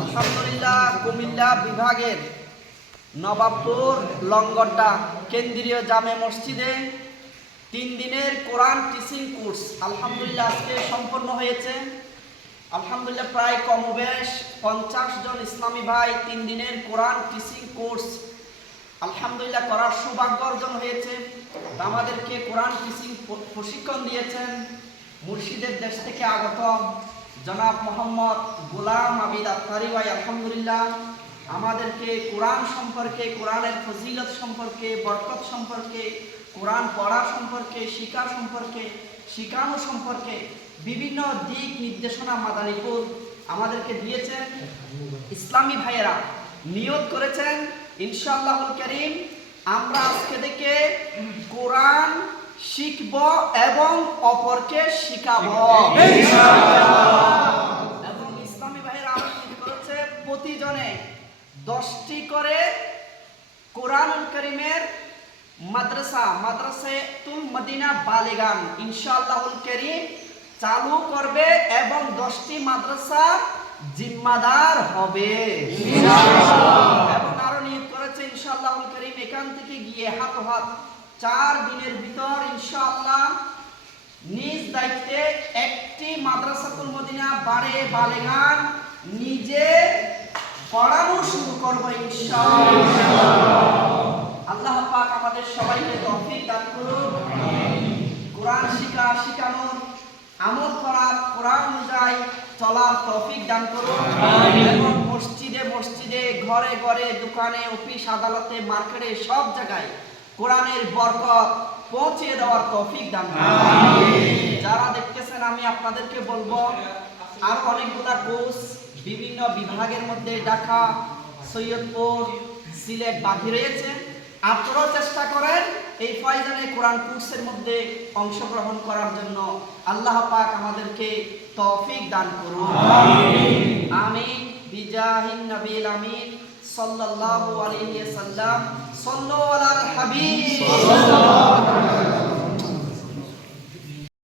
আলহামদুলিল্লাহ, কুমিল্লা বিভাগের নবাবপুর লঙ্গরডা কেন্দ্রীয় জামে মসজিদে 3 দিনের কোরআন টিচিং কোর্স আলহামদুলিল্লাহ আজকে সম্পন্ন হয়েছে। আলহামদুলিল্লাহ প্রায় কমবেশ 50 জন ইসলামী ভাই 3 দিনের কোরআন টিচিং কোর্স আলহামদুলিল্লাহ করার সৌভাগ্য অর্জন হয়েছে। আমাদেরকে কোরআন টিচিং প্রশিক্ষণ দিয়েছেন মুর্শিদের দেশ থেকে আগত জনাব মোহাম্মদ গোলাম আবিদ আত্তারি ভাই। আলহামদুলিল্লাহ আমাদেরকে কোরআন সম্পর্কে, কোরআনের ফজিলত সম্পর্কে, বরকত সম্পর্কে, কোরআন পড়া সম্পর্কে, শিক্ষা সম্পর্কে, শিখানো সম্পর্কে বিভিন্ন দিক নির্দেশনা মাদারীপুর আমাদেরকে দিয়েছেন। ইসলামী ভাইয়েরা নিয়ত করেছেন ইনশাআল্লাহুল কারীম আমরা আজকে থেকে কোরআন শিখব এবং অপরকে শিখাবো এবং ইসলামী ভাইয়েরা আয়োজন করেছে প্রতিজনে 10টি করে কোরআনুল কারীমের মাদ্রাসাতুল মদিনা বালিগান ইনশাআল্লাহুল কারীম চালু করবে এবং 10টি মাদ্রাসা জিম্মাদার হবে এবং আরো নিয়োগ করেছে ইনশাআল্লাহুল কারীম এখান থেকে গিয়ে হাত 4 দিনের ভিতর ইনশাআল্লাহ নিজ দায়িত্বে একটি মাদ্রাসাতুল মদিনা বালিগান নিজে পড়ানো শুরু করব ইনশাআল্লাহ। আল্লাহ পাক আমাদের সবাইকে তৌফিক দান করুন। কোরআন শিখানোর, আমল করার, কোরআন অনুযায়ী চলার তৌফিক দান করুন এবং মসজিদে, ঘরে ঘরে, দোকানে, অফিস, আদালতে, মার্কেটে সব জায়গায় কোরআনের বরকত পৌঁছে দেওয়ার তৌফিক দান করুন। যারা দেখতেছেন আমি আপনাদেরকে বলবো আর অনেকগুলা কোর্স বিভিন্ন বিভাগের মধ্যে ঢাকা, সৈয়দপুর, সিলেট বাকি রয়েছে। আপনারাও চেষ্টা করেন এই ফয়জানে কোরআন কোর্সের মধ্যে অংশগ্রহণ করার জন্য। আল্লাহ পাক আমাদেরকে তৌফিক দান করুন। আমিন বিজাহিন নবীল আমিন সাল্লাল্লাহু আলাইহি ওয়াসাল্লাম। সাল্লু আলাল হাবিব।